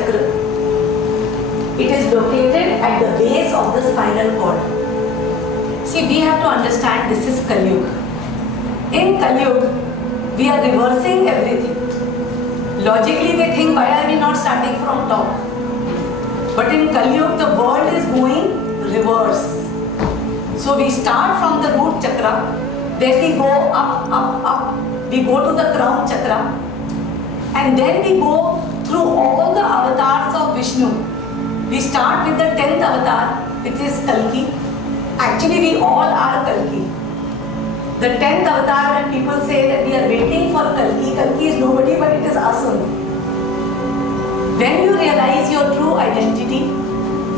chakra. It is located at the base of the spinal cord. See, we have to understand this is Kali Yuga. In Kali Yuga, we are reversing everything. Logically we think, why are we not starting from top? But in Kali Yuga, the world is going reverse. So we start from the root chakra, then we go up, up, up. We go to the crown chakra, and then we go through all the avatars of Vishnu. We start with the 10th avatar, which is Kalki. Actually, we all are Kalki. The 10th avatar, when people say that we are waiting for Kalki, Kalki is nobody but it is us only. When you realize your true identity,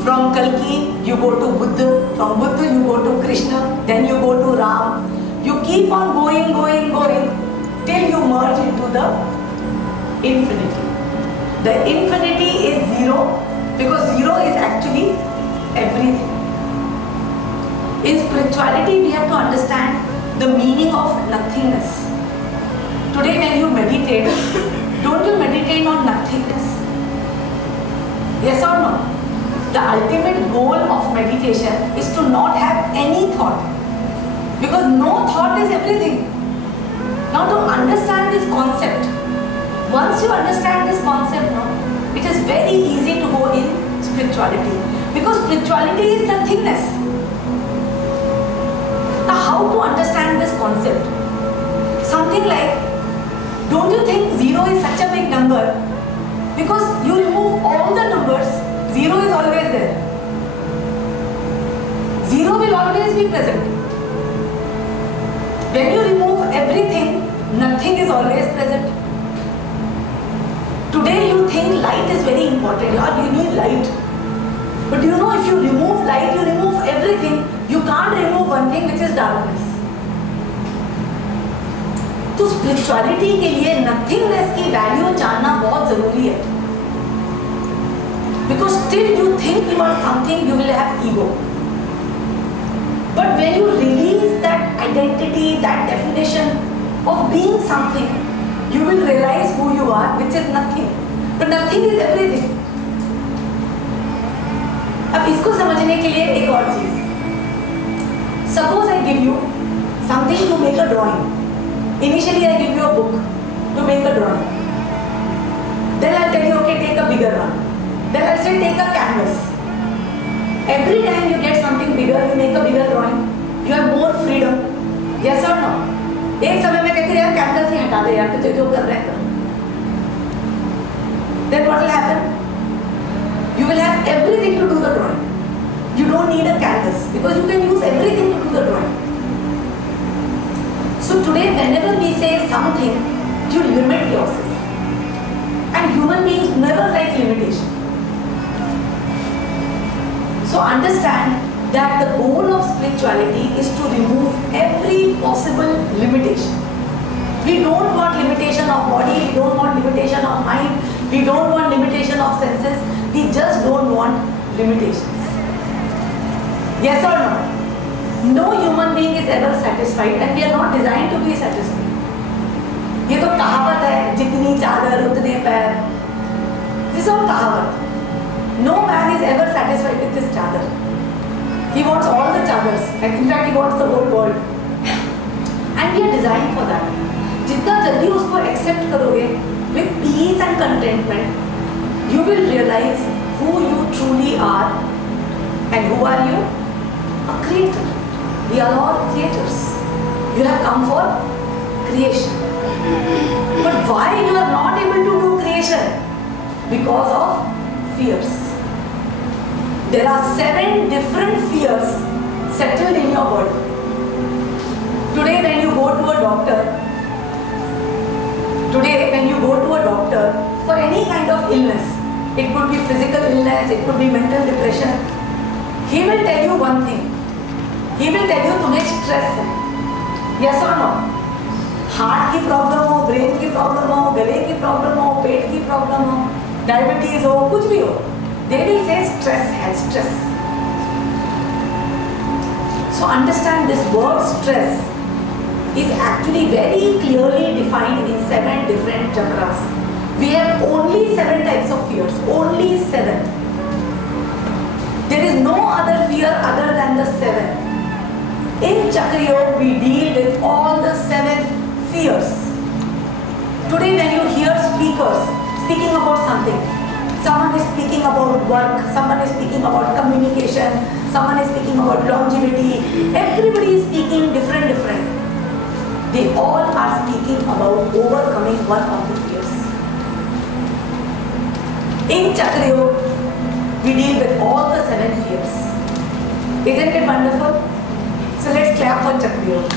from Kalki you go to Buddha, from Buddha you go to Krishna, then you go to Ram. You keep on going, going, going till you merge into the infinity. The infinity is zero because zero is actually everything. In spirituality, we have to understand the meaning of nothingness. Today when you meditate, don't you meditate on nothingness? Yes or no? The ultimate goal of meditation is to not have any thought. Because no thought is everything. Now to understand this concept, once you understand this concept, it is very easy to go in spirituality. Because spirituality is nothingness. Now how to understand this concept? Something like, don't you think zero is such a big number? Because you remove all the numbers, zero is always there. Zero will always be present. When you remove everything, nothing is always present. Today you think light is very important, you need light. But you know, if you remove light, you remove everything. You can't remove one thing, which is darkness. तो spirituality के लिए nothingness की value जानना बहुत जरूरी है. Because till you think you are something, you will have ego. But when you release that identity, that definition of being something, you will realize who you are, which is nothing. But nothing is everything. अब इसको समझने के लिए एक और चीज. Suppose I give you something to make a drawing. Initially I give you a book to make a drawing. Then I'll tell you, okay, take a bigger one. Then I'll say, take a canvas. Every time you get something bigger, you make a bigger drawing. You have more freedom. Yes or no? एक समय में कहते यार canvas ही हटा दे यार, तुझे जो कर रहे हैं. Then what will happen? You will have everything to do the drawing. You don't need a canvas because you can use everything to do the drawing. So today, whenever we say something, you limit yourself. And human beings never like limitation. So understand that the goal of spirituality is to remove every possible limitation. We don't want limitation of body, we don't want limitation of mind, we don't want limitation of senses, we just don't want limitations. Yes or no? No human being is ever satisfied and we are not designed to be satisfied. ये तो कहावत है, जितनी चादर उतने पैर. This is all कहावत. No man is ever satisfied with this chadar. He wants all the chadars. And in fact, he wants the whole world. And we are designed for that. जितना जल्दी उसको accept करोगे with peace and contentment, you will realize who you truly are. And who are you? A creator. We are all creators. You have come for creation. But why you are not able to do creation? Because of fears. There are 7 different fears settled in your body. Today when you go to a doctor, for any kind of illness, it could be physical illness, it could be mental depression, he will tell you one thing. He will tell you तुम्हें stress है. Yes or no? Heart की problem हो, brain की problem हो, गले की problem हो, पेट की problem हो, diabetes हो, कुछ भी हो, they will say stress है, stress. So understand this word stress is actually very clearly defined in 7 different chakras. We have only 7 types of fears, only 7. There is no other fear other than the 7. In Chakra Yoga, we deal with all the 7 fears. Today when you hear speakers speaking about something, someone is speaking about work, someone is speaking about communication, someone is speaking about longevity, everybody is speaking different. They all are speaking about overcoming one of the fears. In Chakra Yoga, we deal with all the 7 fears. Isn't it wonderful? So let's clap for Chakra Yoga.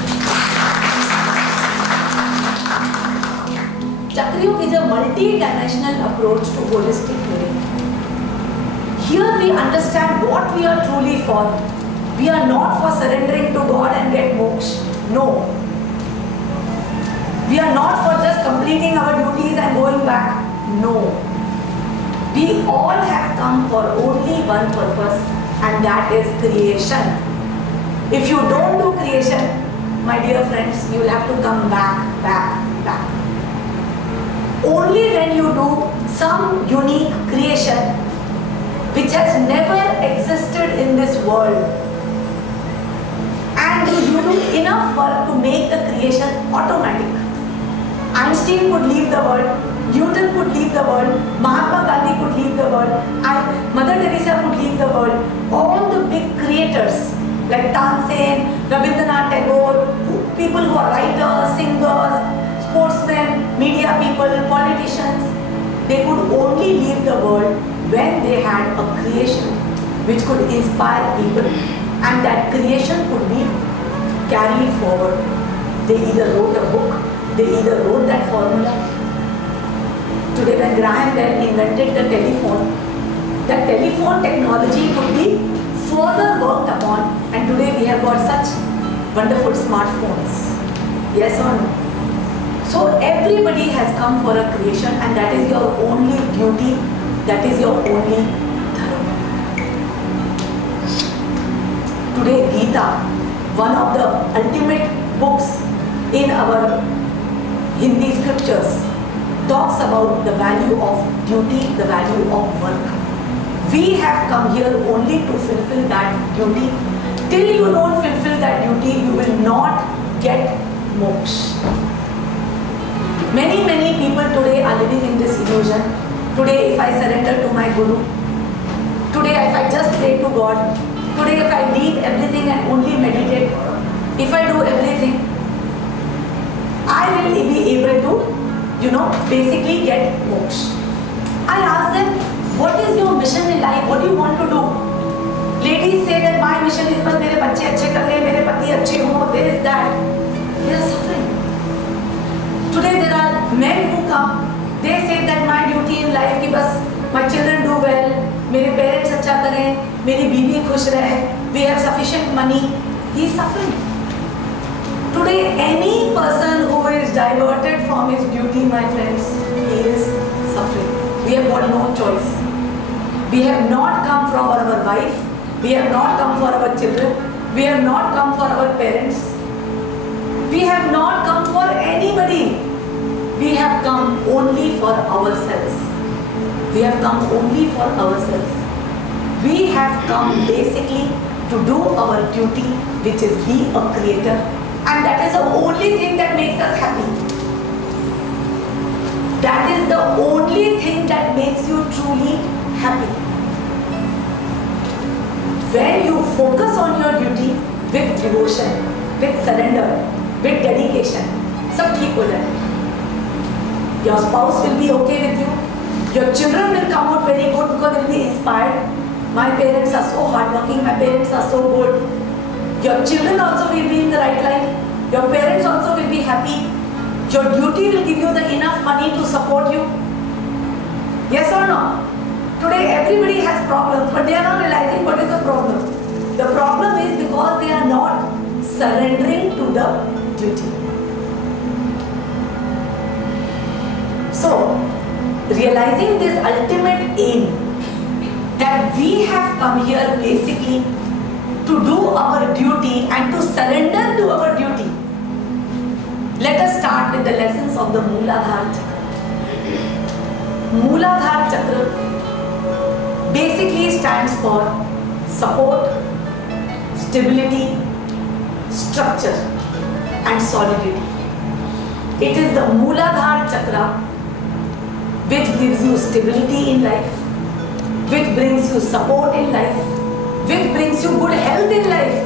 Chakra Yoga is a multi-dimensional approach to holistic living. Here we understand what we are truly for. We are not for surrendering to God and get moksha. No. We are not for just completing our duties and going back. No. We all have come for only one purpose, and that is creation. If you don't do creation, my dear friends, you will have to come back. Only when you do some unique creation which has never existed in this world, and you do enough work to make the creation automatic. Einstein could leave the world, Newton could leave the world, Mahatma Gandhi could leave the world, and Mother Teresa could leave the world. All the big creators like Tansen, Rabindranath Tagore, people who are writers, singers, sportsmen, media people, politicians, they could only leave the world when they had a creation which could inspire people, and that creation could be carried forward. They either wrote a book, they either wrote that formula. Today when Graham Bell invented the telephone technology could be further worked upon, and today we have got such wonderful smartphones. Yes or no? So everybody has come for a creation, and that is your only duty, that is your only dharma. Today Gita, one of the ultimate books in our Hindi scriptures, talks about the value of duty, the value of work. We have come here only to fulfill that duty. Till you don't fulfill that duty, you will not get moksha. Many people today are living in this illusion. Today if I surrender to my Guru, today if I just pray to God, today if I leave everything and only meditate, if I do everything, I will be able to, basically get moksha. I ask them, what is your mission in life? What do you want to do? Ladies say that my mission is bas mere bacche achhe kar le, mere pati achhe ho, this, that. They are suffering. Today there are men who come, they say that my duty in life ki bas my children do well, mere parents acha kare, meri bibi khush rahe, we have sufficient money. He is suffering. Today any person who is diverted from his duty, my friends, he is suffering. We have got no choice. We have not come for our wife, we have not come for our children, we have not come for our parents, we have not come for anybody. We have come only for ourselves. We have come only for ourselves. We have come basically to do our duty, which is be a creator, and that is the only thing that makes us happy. That is the only thing that makes you truly happy. When you focus on your duty with devotion, with surrender, with dedication, sab theek ho jayega. Your spouse will be okay with you. Your children will come out very good because they will be inspired. My parents are so hardworking, my parents are so good. Your children also will be in the right line. Your parents also will be happy. Your duty will give you the enough money to support you. Yes or no? Today everybody has problems, but they are not realizing what is the problem. The problem is because they are not surrendering to the duty. So, realizing this ultimate aim, that we have come here basically to do our duty and to surrender to our duty. Let us start with the lessons of the Mooladhara Chakra. Mooladhara Chakra basically stands for support, stability, structure and solidity. It is the Mooladhara Chakra which gives you stability in life, which brings you support in life, which brings you good health in life,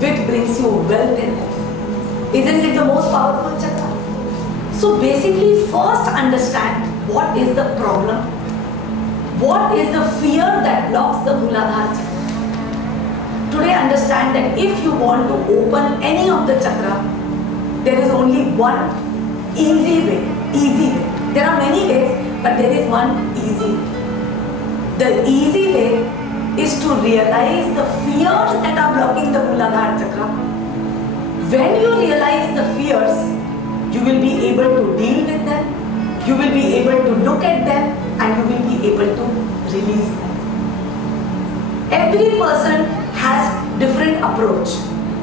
which brings you wealth in life. Isn't it the most powerful chakra? So basically, first understand what is the problem, what is the fear that blocks the Mooladhara Chakra. Today understand that if you want to open any of the chakra, there is only one easy way. There are many ways, but there is one easy way. The easy way is to realize the fears that are blocking the Mooladhara Chakra. When you realize the fears, you will be able to deal with them, you will be able to look at them, and you will be able to release them. Every person has different approach.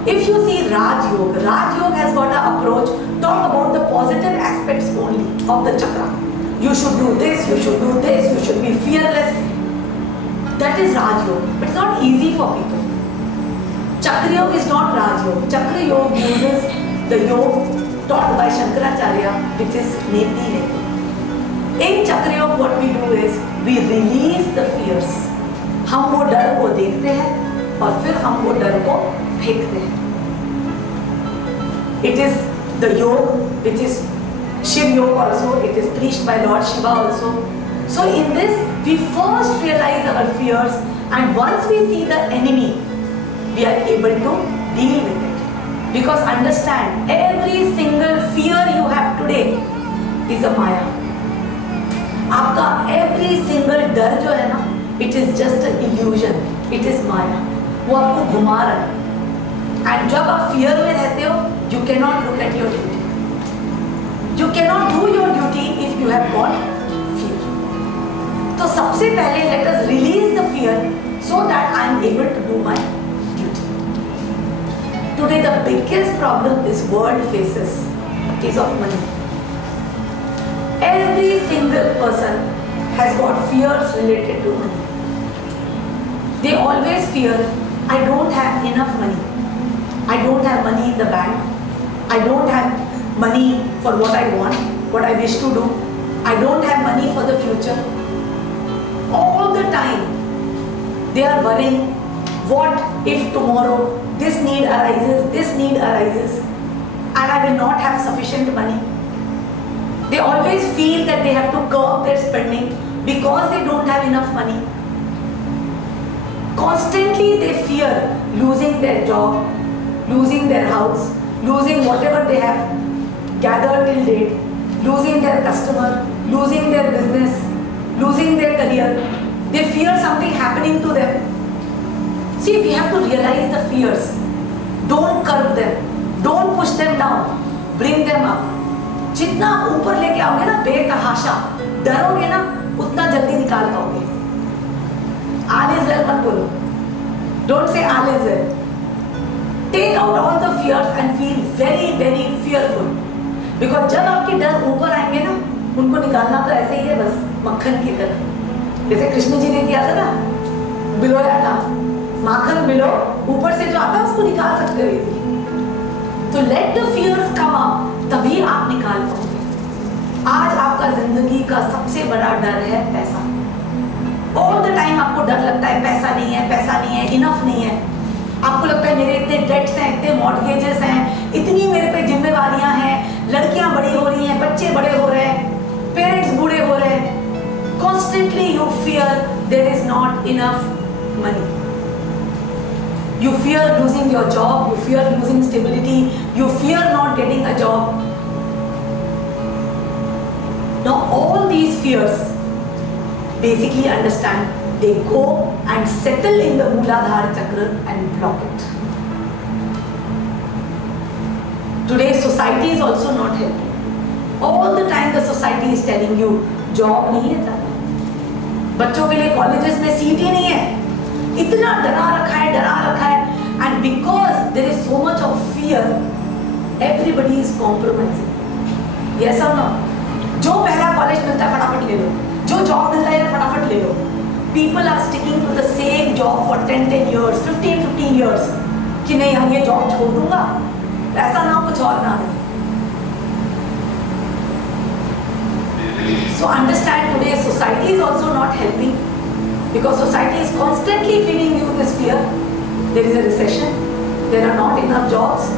If you see Raj Yoga has got an approach, talk about the positive aspects only of the chakra. You should do this, you should do this, you should be fearless. That is Raj Yoga, but it's not easy for people. Chakra Yoga is not Raj Yoga. Chakra Yoga uses the yoga taught by Shankaracharya, which is Neti Neti. In Chakra Yoga, what we do is we release the fears. हम वो डर को देखते हैं और फिर हम वो डर को फेंकते हैं. It is the yoga which is Shiv Yoga also. It is preached by Lord Shiva also. So in this, we first realize our fears, and once we see the enemy, we are able to deal with it. Because understand, every single fear you have today is a Maya. आपका every single डर जो है ना, it is just an illusion. It is Maya. वो आपको घुमा रहा है. And जब आप fear में रहते हो, you cannot look at your duty. You cannot do your duty if you have got fear. तो सबसे पहले let us release the fear so that I am able to do my duty. Today the biggest problem this world faces is of money. Every single person has got fears related to money. They always fear, I don't have enough money. I don't have money in the bank. I don't have money for what I want, what I wish to do. I don't have money for the future. All the time they are worrying, what if tomorrow this need arises and I will not have sufficient money. They always feel that they have to curb their spending because they don't have enough money. Constantly they fear losing their job, losing their house, losing whatever they have gathered till date, losing their customer, losing their business, losing their career. They fear something happening to them. See, we have to realize the fears. Don't curb them. Don't push them down. Bring them up. जितना ऊपर लेके आओगे ना बेतहाशा, डरोगे ना, उतना जल्दी निकाल पाओगे. All is well मत बोलो. Don't say all is well. Take out all the fears and feel very, very fearful. Because जब आपके डर ऊपर आएंगे ना, उनको निकालना तो ऐसे ही है बस मक्खन की तरह. जैसे कृष्ण जी ने किया था ना, बिलोया था, माखन बिलो, ऊपर से जो आता उसको निकाल सकते हो. तो let the fears come up, तभी आप निकाल पाओगे. आज आपका जिंदगी का सबसे बड़ा डर है पैसा. All the time आपको डर लगता है पैसा नहीं है, इनफ नहीं है. आपको लगता है मेरे इतने डेट्स हैं, इतने मॉर्गेजेस हैं, इतनी मेरे पे जिम्मेवारियां हैं, लड़कियां बड़ी हो रही हैं, बच्चे बड़े हो रहे हैं, पेरेंट्स बूढ़े हो रहे हैं. Constantly you fear there is not enough money. You fear losing your job, you fear losing stability, you fear not getting a job. Now all these fears, basically understand, they go and settle in the Mooladhara Chakra and block it. Today society is also not helping. All the time the society is telling you, job नहीं है ज़्यादा, बच्चों के लिए colleges में seat ही नहीं है, इतना डरा रखा है, and because there is so much of fear, everybody is compromising. Yes or no? जो पहला कॉलेज मिलता है फटाफट ले लो, जो जॉब मिलता है फटाफट ले लो. People are sticking to the same job for 10 years, 15 years. कि नहीं यार ये जॉब छोड़ दूंगा, ऐसा ना कुछ और ना. So understand today society is also not helping, because society is constantly feeding you this fear. There is a recession, there are not enough jobs,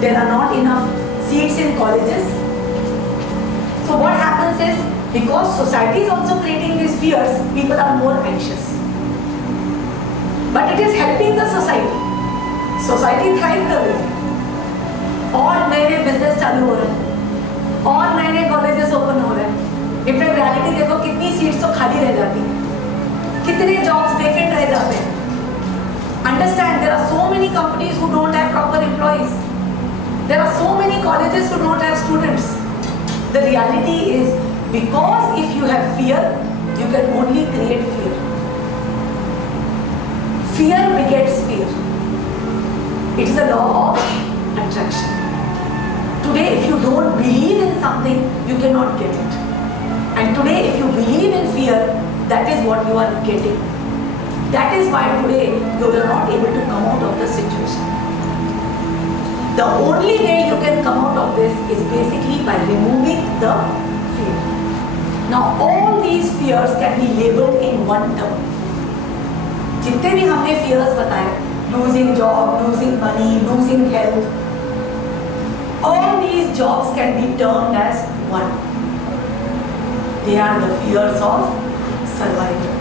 there are not enough seats in colleges. So what happens is, because society is also creating these fears, people are more anxious. But it is helping the society. Society thrive कर रही है, और नए business चालू हो रहे हैं, और नए कॉलेजेस ओपन हो रहे हैं. इनफैक्ट रियलिटी देखो, कितनी सीट्स तो खाली रह जाती हैं, कितने जॉब्स वेकेंट रह जाते हैं. Understand, there are so many companies who don't have proper employees. There are so many colleges who don't have students. The reality is, because if you have fear, you can only create fear. Fear begets fear. It is a law of attraction. Today, if you don't believe in something, you cannot get it. And today, if you believe in fear, that is what you are getting. That is why today you are not able to come out of the situation. The only way you can come out of this is basically by removing the fear. Now all these fears can be labeled in one term. जितने भी हमने fears बताए, losing job, losing money, losing health, all these jobs can be termed as one. They are the fears of survival.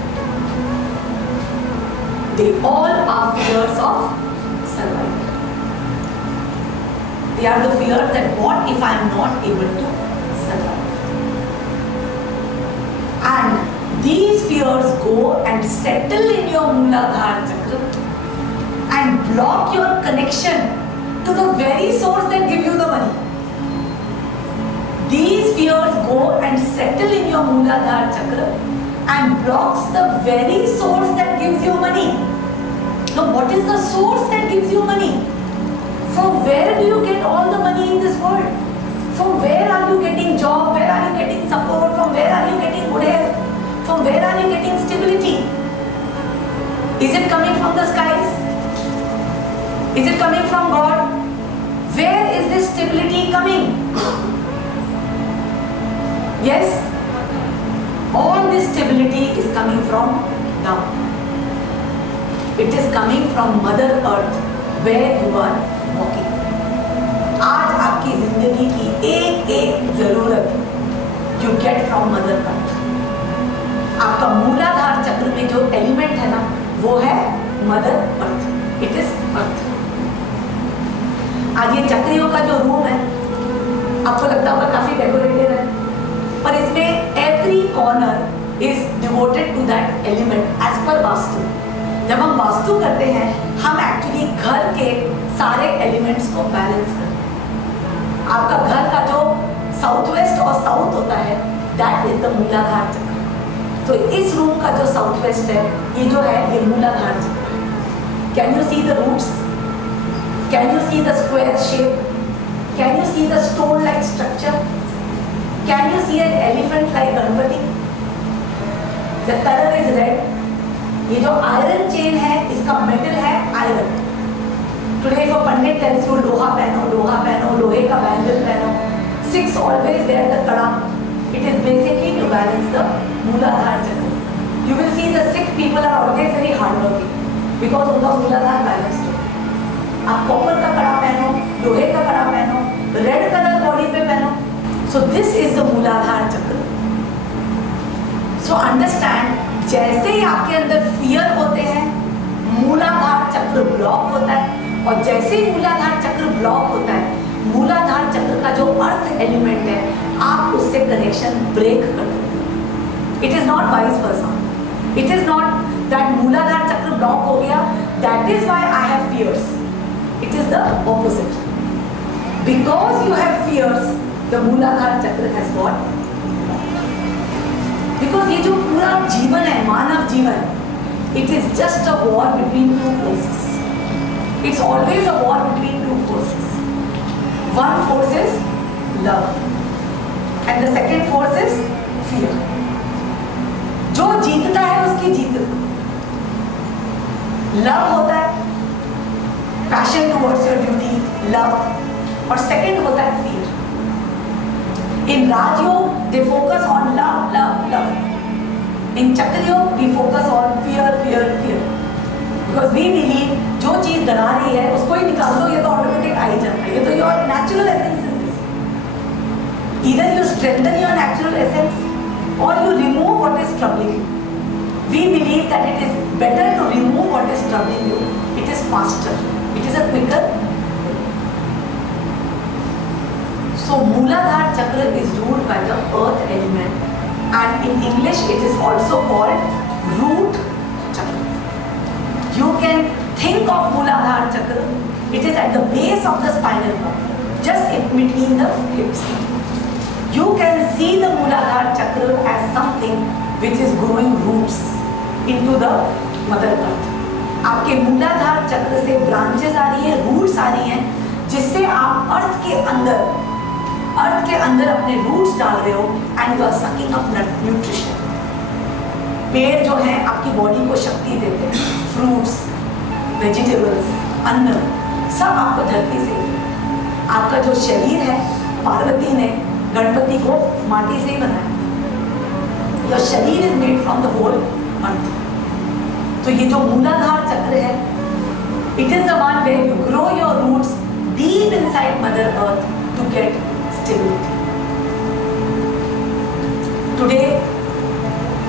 They all are fears of survival. They are the fear that what if I am not able to survive. And these fears go and settle in your Mooladhara Chakra and block your connection to the very source that gives you the money. These fears go and settle in your Mooladhara Chakra and blocks the very source that gives you money. Now what is the source that gives you money? From where do you get all the money in this world? From where are you getting job? Where are you getting support? From where are you getting good health? From where are you getting stability? Is it coming from the skies? Is it coming from God? Where is this stability coming? Yes? All this stability is coming from down. It is coming from Mother Earth where you are walking. आज आपकी जिंदगी की एक जरूरत you get from Mother Earth. आपका मूलाधार चक्र में जो एलिमेंट है ना, वो है Mother Earth. It is Earth. आज ये चक्रियों का जो रूम है, आपको लगता होगा काफी डेकोरेटेड है, पर इसमें every corner is devoted to that element as per vastu. जब हम वास्तु करते हैं, हम एक्चुअली घर के सारे एलिमेंट्स को बैलेंस करते हैं. आपका घर का जो साउथ वेस्ट और साउथ होता है, दैट इज द मूलाधार चक्र. तो इस रूम का जो साउथ वेस्ट है, ये जो है ये Muladhara chakra. Can you see the roots? Can you see the square shape? Can you see the stone like structure? Can you see an elephant like Ganpati? The colour is red. ये जो iron chain है, इसका metal है iron. Today for pandit tells you लोहा पहनो, लोहे का bangle पहनो. 6 always there the kada. It is basically to balance the Muladhara chakra. You will see the sick people are always very hard working because उनका मूलाधार बैलेंस्ड है. आप कॉपर का कड़ा पहनो, लोहे का कड़ा पहनो, रेड कलर बॉडी पे पहनो. So this is the Muladhara चक्र. सो अंडरस्टैंड, जैसे ही आपके अंदर फियर होते हैं, मूलाधार चक्र ब्लॉक होता है. और जैसे ही मूलाधार चक्र ब्लॉक होता है, मूलाधार चक्र का जो अर्थ एलिमेंट है, आप उससे कनेक्शन ब्रेक कर देते हैं. It is not vice versa. It is not that Muladhara chakra block हो गया, that is why I have fears. It is the opposite. Because you have fears, the Muladhara chakra has got. Because ये जो पूरा जीवन है, मानव जीवन, it is just a war between two forces. It's always a war between two forces. One force is love and the second force is fear. जो जीतता है उसकी जीत। लव होता है, passion towards your duty, love, और second होता है fear. In Rajyoga they focus on love love love, in Chakrayoga we focus on fear fear fear, because we believe जो चीज डरा रही है उसको ही निकाल दो, ये तो ऑटोमेटिक आ ही जाता है, ये तो your natural essence is this. Either you strengthen your natural essence or you remove what is troubling you. We believe that it is better to remove what is troubling you. It is faster. It is a quicker. So Mooladhara Chakra is ruled by the earth element, and in English it is also called root chakra. You can think of Mooladhara Chakra. It is at the base of the spinal cord, just in between the hips. You can see the Mooladhara Chakra as something which is growing roots into the mother earth. आपके मूलाधार चक्र से branches आ रही है, roots आ रही हैं, जिससे आप अर्थ के अंदर अपने रूट्स डाल रहे हो, and you are sucking up nutrition. पेड़ जो हैं आपकी बॉडी को शक्ति देते हैं, फ्रूट्स, वेजिटेबल्स, अन्न, सब आपको धरती से। आपका जो शरीर है, पार्वती ने गणपति को माटी से ही बनाया। Your sharir is made from the whole earth. तो ये जो मूलाधार चक्र है, it is the one where you grow your roots deep inside mother earth to get stability. Today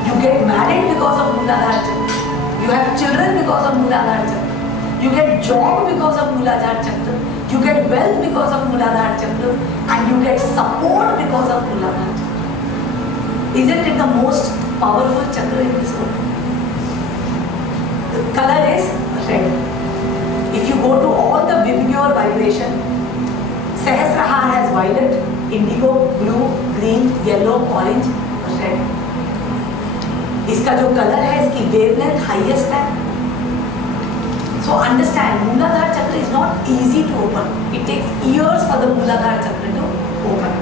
you get married because of Mooladhara Chakra, you have children because of Mooladhara Chakra, you get job because of Mooladhara Chakra, you get wealth because of Mooladhara Chakra, and you get support because of Mooladhara Chakra. Isn't it the most powerful chakra in this world? The color is red. If you go to all the Vibgyor vibration, Sahasrahar has violet, indigo, blue, green, yellow, orange, red. इसका जो colour है, इसकी wavelength highest है। So understand, Mooladhara Chakra is not easy to open. It takes years for the Mooladhara Chakra to open.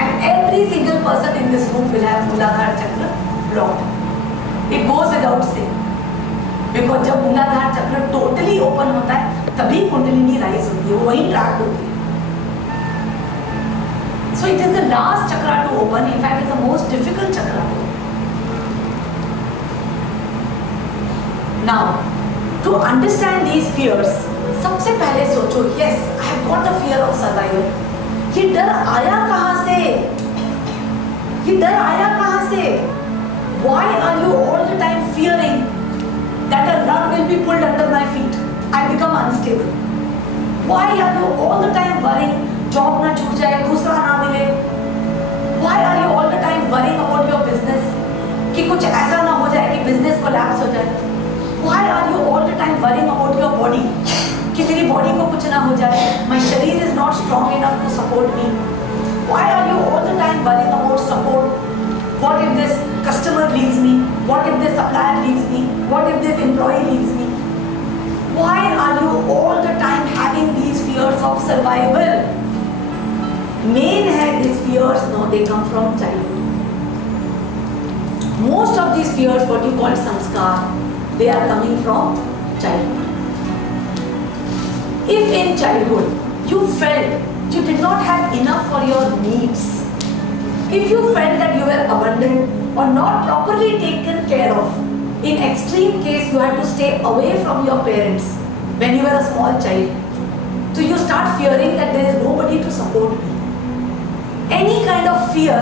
And every single person in this room will have Mooladhara Chakra blocked. It goes without saying. Because जब Mooladhara Chakra totally open होता है, तभी kundalini rise होती है, वो वहीं track होती है। So it is the last chakra to open. In fact, it's the most difficult chakra to open. Now, to understand these fears, सबसे पहले सोचो, yes, I have got the fear of survival. ये डर आया कहाँ से? ये डर आया कहाँ से? Why are you all the time fearing that a rug will be pulled under my feet? I become unstable. Why are you all the time worrying? Job ना छूट जाए, दूसरा ना मिले. Why are you all the time worrying about your business? कि कुछ ऐसा ना हो जाए कि business collapse हो जाए. Why are you all the time worrying about your body? कि मेरी बॉडी को कुछ ना हो जाए, my शरीर is not strong enough to support me. Why are you all the time worrying about support? What if this customer leaves me? What if this supplier leaves me? What if this employee leaves me? Why are you all the time having these fears of survival? Main है these fears, no, they come from childhood. Most of these fears, what you call samskar, they are coming from childhood. If in childhood you felt you did not have enough for your needs, if you felt that you were abandoned or not properly taken care of, in extreme case you had to stay away from your parents when you were a small child, so you start fearing that there is nobody to support me. Any kind of fear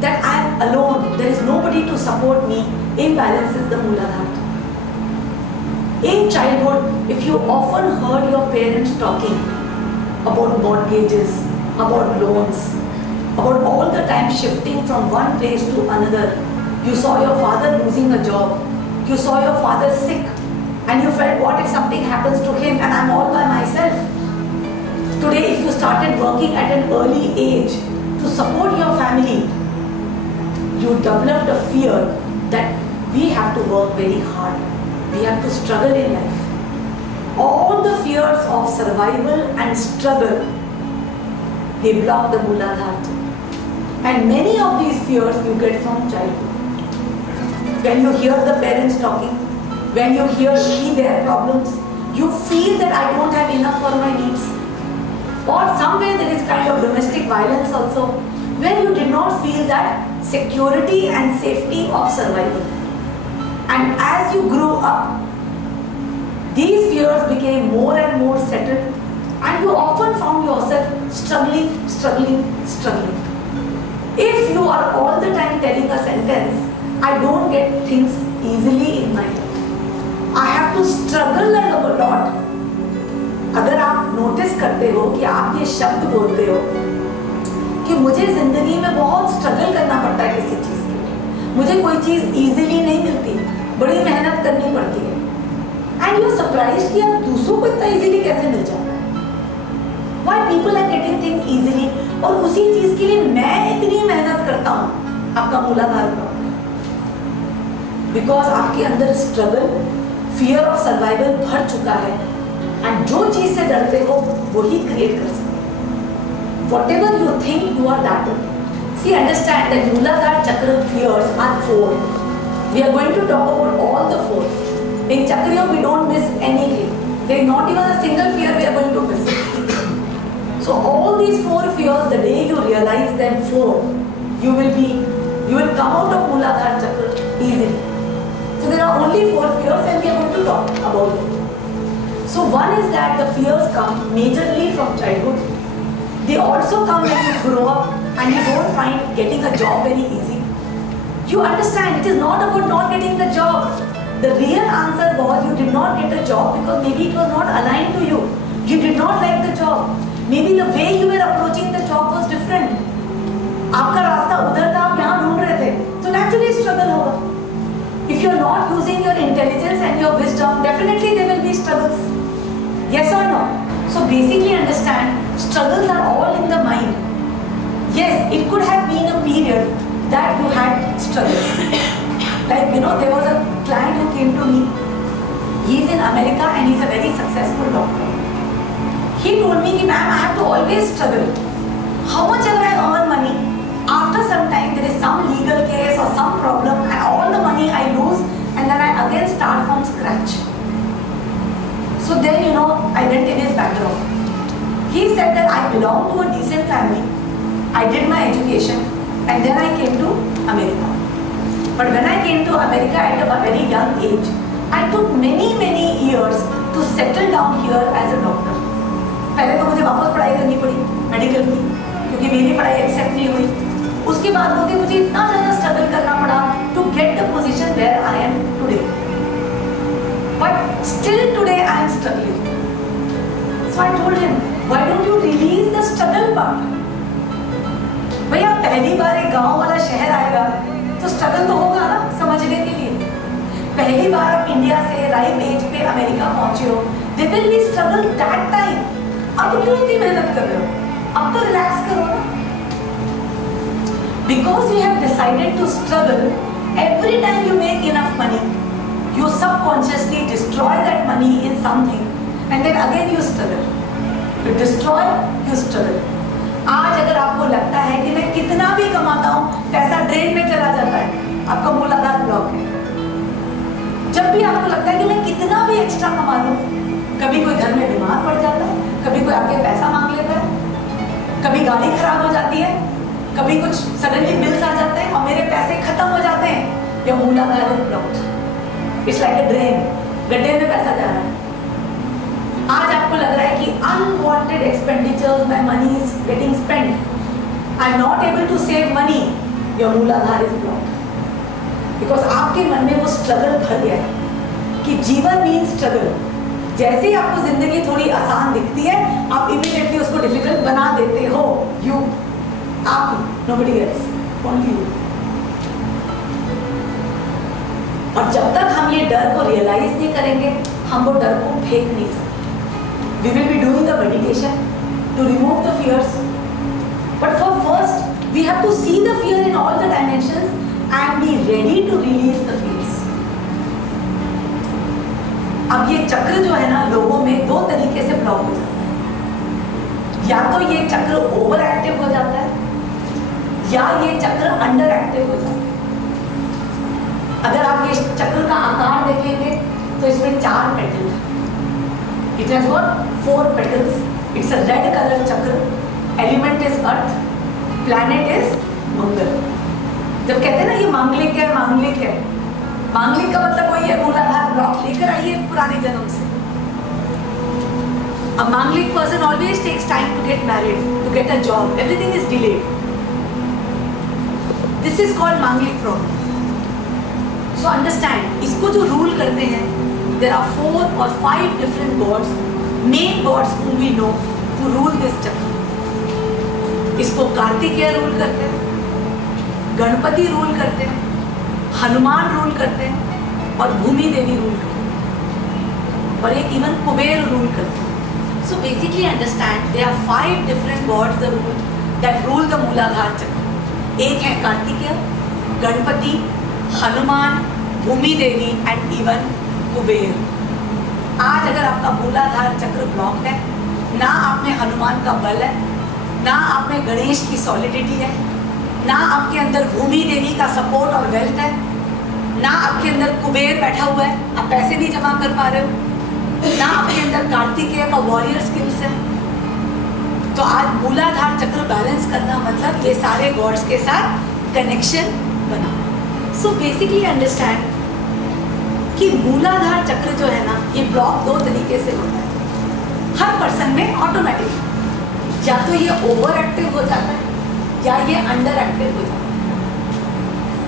that I am alone, there is nobody to support me, imbalances the Mooladhara. In childhood, if you often heard your parents talking about mortgages, about loans, about all the time shifting from one place to another, you saw your father losing a job, you saw your father sick, and you felt, what if something happens to him and I'm all by myself? Today, if you started working at an early age to support your family, you developed a fear that we have to work very hard. We have to struggle in life. All the fears of survival and struggle, they block the Mooladhara. And many of these fears you get from childhood. when you hear the parents talking, when you see their problems, you feel that I don't have enough for my needs. Or somewhere there is kind of domestic violence also, where you did not feel that security and safety of survival. And as you grew up, these fears became more and more settled, and you often found yourself struggling. If you are all the time telling a sentence, I don't get things easily in my life, I have to struggle a lot. अगर आप notice करते हो कि आप ये शब्द बोलते हो कि मुझे जिंदगी में बहुत स्ट्रगल करना पड़ता है किसी चीज के लिए, मुझे कोई चीज इजीली नहीं मिलती, बड़ी मेहनत करनी पड़ती है, एंड यू आर सरप्राइज्ड कि आप दूसरों को इतना इजीली कैसे मिल जाता है. Why people are getting things easily, और उसी चीज के लिए मैं इतनी मेहनत करता हूँ, आपका मूलाधार प्रॉब्लम, बिकॉज आपके अंदर स्ट्रगल, फियर ऑफ सर्वाइवल भर चुका है, एंड जो चीज से डरते हो वही क्रिएट कर सकते हो. Whatever you think, you are that. See, understand that Mooladhara Chakra fears are 4. We are going to talk about all the 4. In Chakra we don't miss anything. There is not even a single fear we are going to miss. So all these 4 fears, the day you realize them 4, you will come out of Mooladhara Chakra easily. So there are only 4 fears and we are going to talk about it. So one is that the fears come majorly from childhood. They also come when you grow up and you don't find getting a job very easy. You understand, it is not about not getting the job. The real answer was you did not get a job because maybe it was not aligned to you. You did not like the job. Maybe the way you were approaching the job was different. आपका रास्ता उधर था, आप यहाँ ढूंढ रहे थे, तो naturally struggle होगा. If you are not using your intelligence and your wisdom, definitely there will be struggles. Yes or no? So basically understand, struggles are all in the mind. Yes, it could have been a period that you had struggles. Like, there was a client who came to me. He's in America and he's a very successful doctor. He told me, ma'am, I have to always struggle. How much ever I earn money, after some time there is some legal case or some problem and all the money I lose and then I again start from scratch. So then, I went in his background. He said that I belong to a decent family. I did my education and then I came to America. But when I came to America at a very young age, I took many years to settle down here as a doctor. पहले तो मुझे वापस पढ़ाई करनी पड़ी medical की, क्योंकि मेरी पढ़ाई एक्सेप्ट नहीं हुई. उसके बाद मुझे इतना ज़्यादा स्ट्रगल करना पड़ा to get the position where I am today. But still today I am struggling. So I told him, why don't you release the struggle part? भैया पहली बार एक गांव वाला शहर आएगा तो स्ट्रगल तो होगा ना समझने के लिए. पहली बार आप इंडिया से राइट एज पे अमेरिका पहुंचे हो, there will be struggle that time. अब क्यों इतनी मेहनत कर रहे हो? अब तो रिलैक्स करो ना. Because you have decided to struggle, every time you make enough money, you subconsciously destroy that money in something, and then again you struggle. You destroy, you struggle. आज अगर आपको लगता है कि मैं कितना भी कमाता हूँ पैसा ड्रेन में चला जाता है, आपका मूलाधार ब्लॉक है. जब भी आपको लगता है कि मैं कितना भी एक्स्ट्रा कमा लूँ, कभी कोई घर में बीमार पड़ जाता है, कभी कोई आके पैसा मांग लेता है, कभी गाड़ी खराब हो जाती है, कभी कुछ सडनली बिल्स आ जाते हैं और मेरे पैसे खत्म हो जाते हैं, या मूलाधार is blocked. It's like a drain, गड्ढे में पैसा जा रहा है. आज आपको लग रहा है कि unwanted expenditures, my money is getting spent, I am not able to save money, your Muladhara is blocked. Because आपके मन में वो स्ट्रगल भर गया है कि जीवन मीन्स स्ट्रगल. जैसे ही आपको जिंदगी थोड़ी आसान दिखती है, आप इमीडिएटली उसको डिफिकल्ट बना देते हो. यू, आप, नोबडी एल्स, ओनली यू. और जब तक हम ये डर को रियलाइज नहीं करेंगे, हम वो डर को फेंक नहीं सकते. We will be doing the meditation to remove the fears. But for first, we have to see the fear in all the dimensions and be ready to release the fears. अब ये चक्र जो है ना लोगों में 2 तरीके से ब्लॉक हो जाता है. या तो ये चक्र ओवर एक्टिव हो जाता है या ये चक्र अंडर एक्टिव हो जाता है. अगर आप ये चक्र का आकार देखेंगे तो इसमें 4 पेटल है। It has got 4 petals. It's a red colour chakra. Element is earth, planet is Mangal. जब कहते हैं ना ये मांगलिक है, मांगलिक है, मांगलिक का मतलब वही है मूलाधार ब्लॉक लेकर आइए पुराने जन्म से। A Manglik person always takes time to get married, to get a job. Everything is delayed. This is called Manglik problem. So understand, इसको जो rule करते हैं, there are 4 or 5 different gods, main gods whom we know, who rule this chakra. इसको Kartikeya rule करते हैं, Ganpati rule करते हैं, Hanuman rule करते हैं और भूमि देवी रूल करते हैं, और एक इवन कुबेर रूल करते हैं। So basically understand there are 5 different gods that rule the मूलाधार चक्र। एक है कार्तिकेय, गणपति, हनुमान, भूमि देवी एंड इवन कुबेर। आज अगर आपका मूलाधार चक्र ब्लॉक है, ना आप में हनुमान का बल है, ना आप में गणेश की सॉलिडिटी है, ना आपके अंदर भूमि देवी का सपोर्ट और वेल्थ है, ना आपके अंदर कुबेर बैठा हुआ है, आप पैसे नहीं जमा कर पा रहे हो, ना आपके अंदर कार्तिकेय का वॉरियर स्किल्स है, तो आज मूलाधार चक्र बैलेंस करना मतलब ये सारे गॉड्स के साथ कनेक्शन बनाना। सो बेसिकली अंडरस्टैंड कि मूलाधार चक्र जो है ना, ये ब्लॉक 2 तरीके से होता है हर पर्सन में ऑटोमेटिक। या तो ये ओवर एक्टिव हो जाता है या ये अंडर एक्टिव हो जाता है।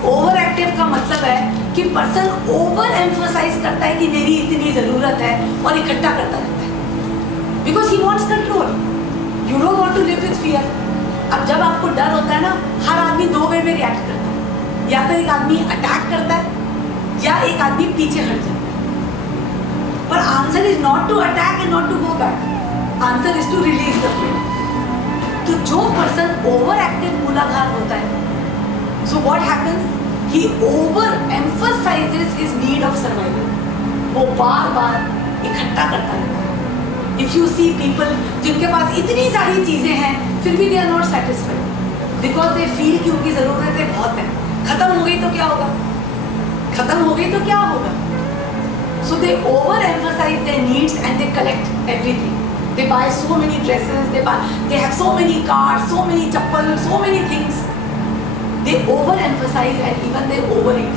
ओवर एक्टिव का मतलब है कि पर्सन ओवर एम्फसाइज करता है कि मेरी इतनी ज़रूरत है और इकट्ठा करता रहता है, because he wants control. You don't want to live with fear. अब जब आपको डर होता है ना, हर आदमी 2 वे में रिएक्ट करता है, या तो एक आदमी अटैक करता है या एक आदमी पीछे हट जाता है। पर answer is not to attack and not to go back, answer is to release the fear. तो जो पर्सन ओवर एक्टिव मूलाधार होता है, so what happens, he over emphasizes his need of survival. वो बार बार इकट्ठा करता रहता है। If you see people जिनके पास इतनी सारी चीजें हैं फिर भी they are not satisfied because they feel कि उनकी ज़रूरतें बहुत हैं। खत्म हो गई तो क्या होगा, खत्म हो गई तो क्या होगा। So they over emphasize their needs and they collect everything. They buy so many dresses, they have so many cars, so many chappal, so many things. They over-emphasize and even they overeat.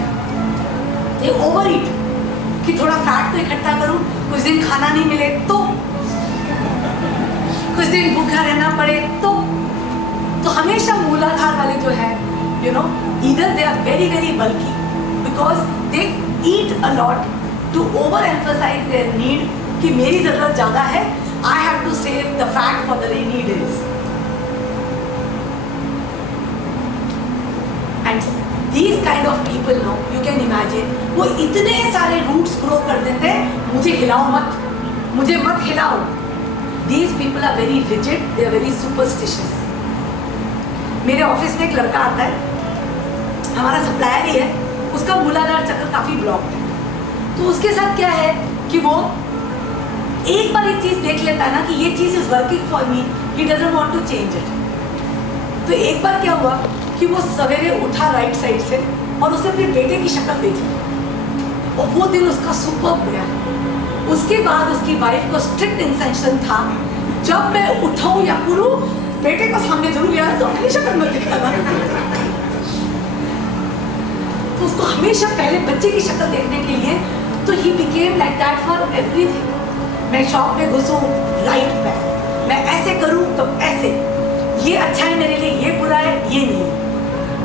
They overeat कि थोड़ा fat तो इकट्ठा करूं, कुछ दिन खाना नहीं मिले तो, कुछ दिन भूखा रहना पड़े तो हमेशा मूलाधार वाले जो है, you know, either they are very very bulky because they eat a lot to over-emphasize their need कि मेरी ज़रूरत ज़्यादा है, I have to save the fat for the rainy days. And these kind of people, no, you can imagine, वो इतने सारे roots grow कर देते हैं, मुझे हिलाओ मत, मुझे मत हिलाओ। These people are very rigid, they are very superstitious. मेरे ऑफिस में एक लड़का आता है, हमारा सप्लायर ही है, उसका मूलाधार चक्र काफ़ी ब्लॉक्ड है। तो उसके साथ क्या है कि वो एक बार एक चीज़ देख लेता है ना कि ये चीज़ is working for me, he doesn't want to change it. तो एक बार क्या हुआ कि वो सवेरे उठा राइट साइड से और उसने अपने बेटे की शक्ल देखी और वो दिन उसका सुपर्ब गया। उसके बाद उसकी वाइफ को स्ट्रिक्ट इंसेंशन था, जब मैं उठाऊं या करूं बेटे को सामने जरूर गया तो अपनी शक्ल मत दिखाना। तो उसको हमेशा पहले बच्चे की शक्ल देखने के लिए, तो he became like that for everything. मैं शॉप में घुसूं राइट बैक, मैं ऐसे करूं तो ऐसे, ये अच्छा है मेरे लिए, ये बुरा है, ये नहीं।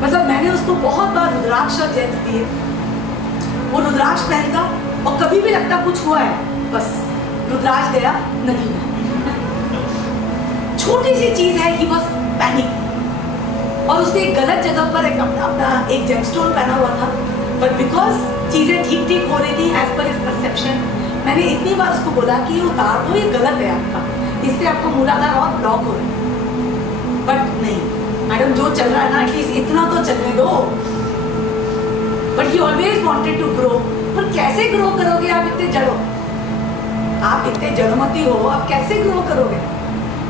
मतलब मैंने उसको बहुत बार रुद्राक्ष और जेम्स दिए, वो रुद्राक्ष पहनता और कभी भी लगता कुछ हुआ है, बस रुद्राक्ष गया नदी में। छोटी सी चीज है कि बस पैनिक। और उसने एक गलत जगह पर अपना एक जेमस्टोन पहना हुआ था, बट बिकॉज चीजें ठीक ठीक हो रही थी एज पर इस परसेप्शन, मैंने इतनी बार उसको बोला कि ये उतार दो, ये गलत है आपका, इससे आपको मूलाधार और ब्लॉक हो रहा है। बट नहीं मैडम, जो चल रहा है ना एटलीस्ट इतना तो चलने दो। But he always wanted to grow. पर कैसे ग्रो करोगे आप इतने जड़ो, आप इतने जड़मती हो, आप कैसे ग्रो करोगे।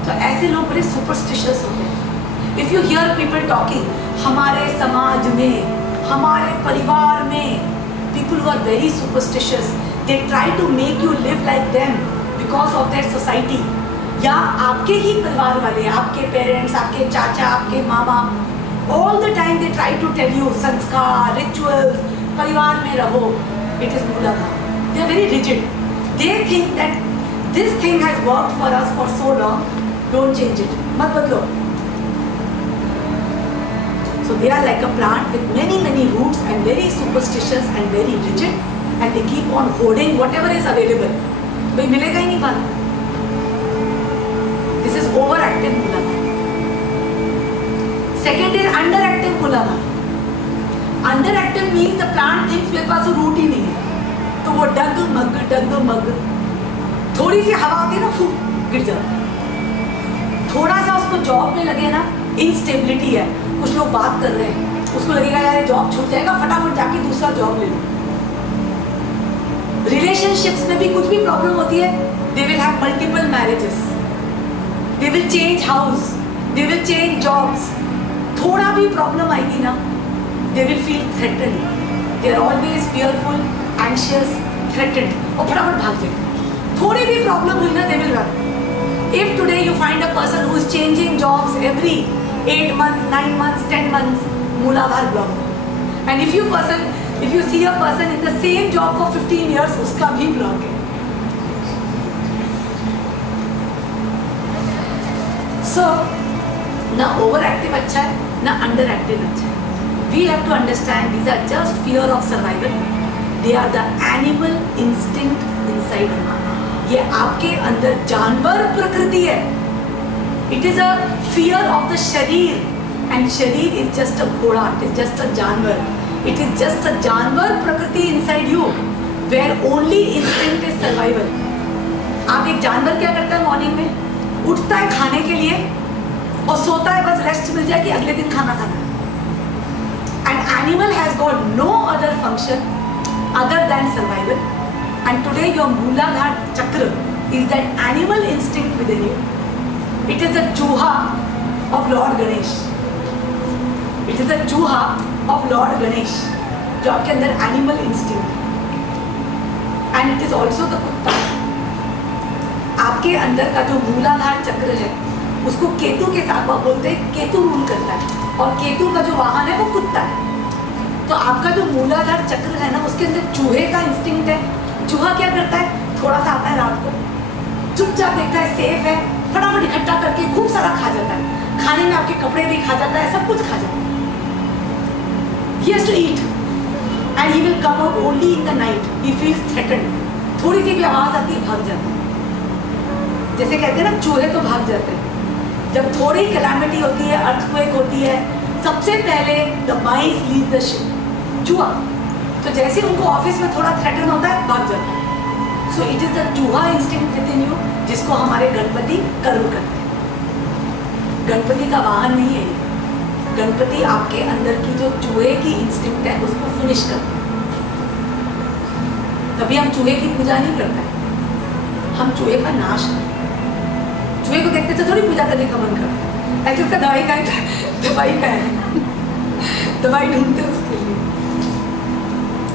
तो ऐसे लोग बड़े सुपरस्टिशियस होते हैं। If you here people talking, हमारे समाज में, हमारे परिवार में people who are very superstitious, they try to make you live like them because of their society. या आपके ही परिवार वाले, आपके पेरेंट्स, आपके चाचा, आपके मामा, all the time they try to tell you संस्कार, rituals, परिवार में रहो. It is मूलाधार. They are very rigid. They think that this thing has worked for us for so long, don't change it. मत बदलो. So they are like a plant with many roots and very superstitious and very rigid, and they keep on hoarding whatever is available. भाई मिलेगा ही नहीं पाना. This is overactive मूलाधार. Second is underactive मूलाधार. Underactive means the plant thinks मेरे पास root ही नहीं है, तो वो डग मग थोड़ी सी हवा आती है ना, फूक गिर जाता. थोड़ा सा उसको जॉब में लगे ना, इंस्टेबिलिटी है, कुछ लोग बात कर रहे हैं, उसको लगेगा यार जॉब छूट जाएगा, फटाफट जाके दूसरा जॉब ले लो. रिलेशनशिप्स में भी कुछ भी प्रॉब्लम होती है, they will have multiple marriages, they will change house, they will change jobs. थोड़ा भी प्रॉब्लम आएगी ना, they will feel threatened, they are always fearful, anxious, threatened, और फटाफट भाग जाएंगे. थोड़ी भी प्रॉब्लम हुई ना, they will run. If today you find a person who is changing jobs every 8 months, 9 months, 10 months, मूलाधार block. And if you see a person in the same job for 15 years, उसका भी block है. So, ना overactive अच्छा है, ना underactive अच्छा है. We have to understand these are just fear of survival. They are the animal instinct inside you. ये आपके अंदर जानवर प्रकृति है. It is a fear of the शरीर, एंड शरीर इज जस्ट अ घोड़ा, इट इज जस्ट अ जानवर. It is just a janwar prakriti inside you, where only instinct is survival. आप एक जानवर क्या करता है, मॉर्निंग में उठता है खाने के लिए और सोता है, बस रेस्ट मिल जाए कि अगले दिन खाना खाना है. And animal has got no other function other than survival. And today your Mooladhara Chakra is that animal instinct within you. It is the Chuha of Lord Ganesh. It is the Chuha of Lord Ganesh. जो आपके अंदर animal instinct. And it is also the कुत्ता. आपके अंदर का जो मूलाधार चक्र है, उसको केतु के साथ बोलते हैं, केतु रूल करता है, और केतु का जो वाहन है वो कुत्ता है. तो आपका जो मूलाधार चक्र है ना, उसके अंदर चूहे का इंस्टिंक्ट है. चूहा क्या करता है, थोड़ा सा आता है रात को, चुपचाप देखता है सेफ है, फटाफट इकट्ठा करके खूब सारा खा जाता है. खाने में आपके कपड़े भी खा जाता है, सब कुछ खा जाता है. He has to eat and he will come out only in the night. He feels threatened. थोड़ी सी भी आवाज आती है, भाग जाता है. जैसे कहते हैं ना, चूहे तो भाग जाते हैं. जब थोड़ी कैलामिटी होती है, अर्थक्वेक होती है, सबसे पहले the mice leave the ship. चूहा तो जैसे उनको ऑफिस में थोड़ा थ्रेटन होता है, भाग जाता है. सो इट इज द चूहा इंस्टिंक्ट विद इन यू, जिसको हमारे गणपति कर्म करते हैं. गणपति का वाहन नहीं है. गणपति आपके अंदर की जो चूहे की इंस्टिंक्ट है, उसको फिनिश करते हैं. कभी हम चूहे की पूजा नहीं करते हैं, हम चूहे का नाश करते हैं. चूहे को देखते थे थोड़ी पूजा करने का मन करता है, ऐसे उसका दवाई का है, दवाई ढूंढते उसके लिए.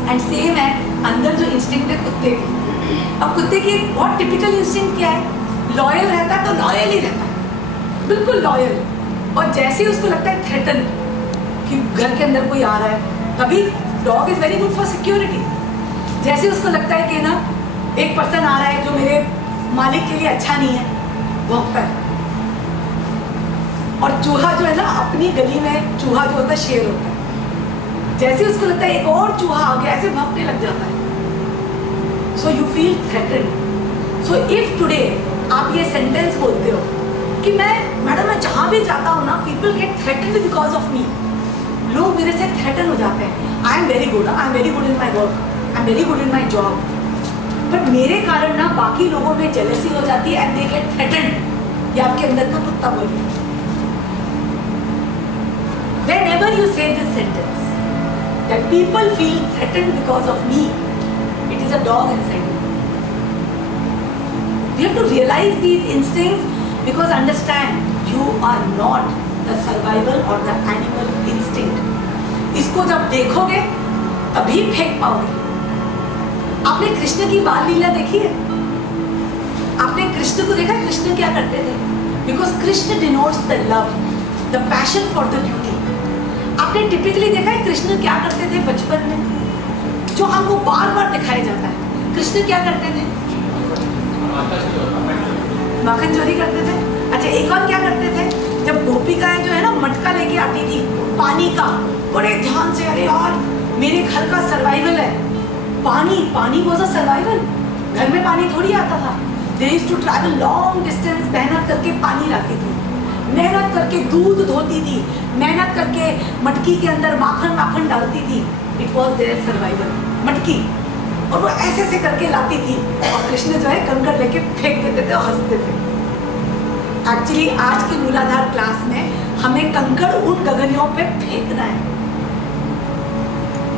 एंड सेम है अंदर जो इंस्टिंक्ट है कुत्ते की. अब कुत्ते की एक बहुत टिपिकल इंस्टिंक्ट क्या है, लॉयल रहता है तो लॉयल ही रहता है, बिल्कुल लॉयल. और जैसे ही उसको लगता है थ्रेटन कि घर के अंदर कोई आ रहा है, तभी dog is very good for security. जैसे उसको लगता है कि ना एक पर्सन आ रहा है जो मेरे मालिक के लिए अच्छा नहीं है, भौंकता है. और चूहा जो है ना, अपनी गली में चूहा जो होता है शेर होता है. जैसे उसको लगता है एक और चूहा आ गया, ऐसे भौंकने लग जाता है. So you feel threatened. So if today आप ये सेंटेंस बोलते हो कि मैडम मैं जहाँ भी जाता हूँ ना, people get threatened because of me. लोग मेरे से थ्रेटन हो जाते हैं. I am very good in my work, I am very good in my job, but मेरे कारण ना बाकी लोगों में जेलसी हो जाती है, एंड दे गेट थ्रेटन्ड. ये आपके अंदर का कुत्ता बोलिए. Whenever you say this sentence, that people feel threatened because of me, it is a dog inside you. We have to realize these instincts, because understand, you are not the survival or the animal instinct. इसको जब देखोगे तभी फेंक पाओगे. आपने कृष्ण की बाल लीला देखी है? आपने कृष्ण को देखा? कृष्ण क्या करते थे? Because Krishna denotes the love, the passion for the duty. आपने टिपिकली देखा है कृष्ण क्या करते थे बचपन में, जो हमको बार बार दिखाया जाता है? कृष्ण क्या करते थे? माखन चोरी करते थे। अच्छा, एक और क्या करते थे? जब गोपिकाएं जो है ना मटका लेके आती थी पानी का, बड़े ध्यान से, अरे यार मेरे घर का सर्वाइवल है, पानी, पानी वाज अ सर्वाइवल। घर में पानी थोड़ी आता था। They used to travel long distance, मेहनत करके पानी लाती थी, मेहनत करके दूध धोती थी, मेहनत करके मटकी के अंदर माखन माखन डालती थी। इट वॉज देयर सर्वाइवल, मटकी। और वो ऐसे ऐसे करके लाती थी और कृष्ण जो है कंकड़ लेके फेंक देते थे और हंसते थे। एक्चुअली आज की मूलाधार क्लास में हमें कंकड़ उन गगरियों पे फेंकना है।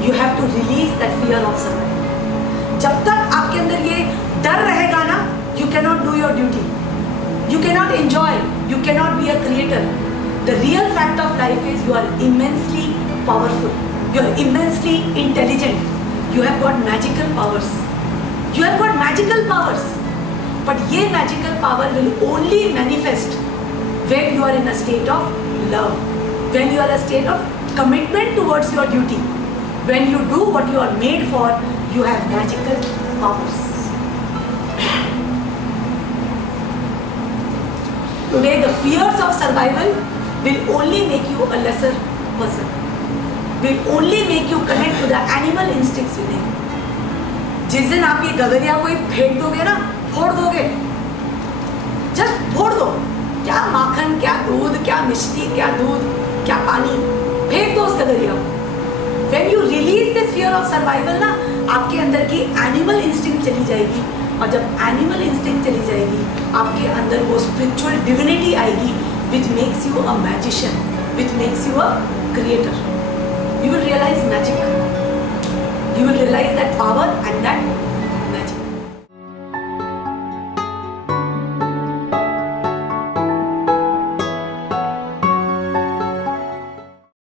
You have to release that fear of survival. जब तक आपके अंदर ये डर रहेगा ना, you can not do your duty, you can not enjoy, you can not be a creator. The real fact of life is you are immensely powerful, you are immensely intelligent, you have got magical powers, you have got magical powers, but ये magical power will only manifest when you are in a state of love, when you are in a state of commitment towards your duty, when you do what you are made for, you have magical powers. Today the fears of survival will only make you a lesser person, will only make you connect to the animal instincts within. जिस दिन आप ये गगरिया को फेंक दोगे ना, फोड़ दोगे, जस्ट फोड़ दो, क्या माखन, क्या दूध, क्या मिश्री, क्या दूध, क्या पानी, फेंक दो उस गगरिया को। When you release this fear of survival ना, आपके अंदर की animal instinct चली जाएगी, और जब animal instinct चली जाएगी, आपके अंदर वो spiritual divinity आएगी, which makes you a magician, which makes you a creator. You will realize magic. You will realize that power and that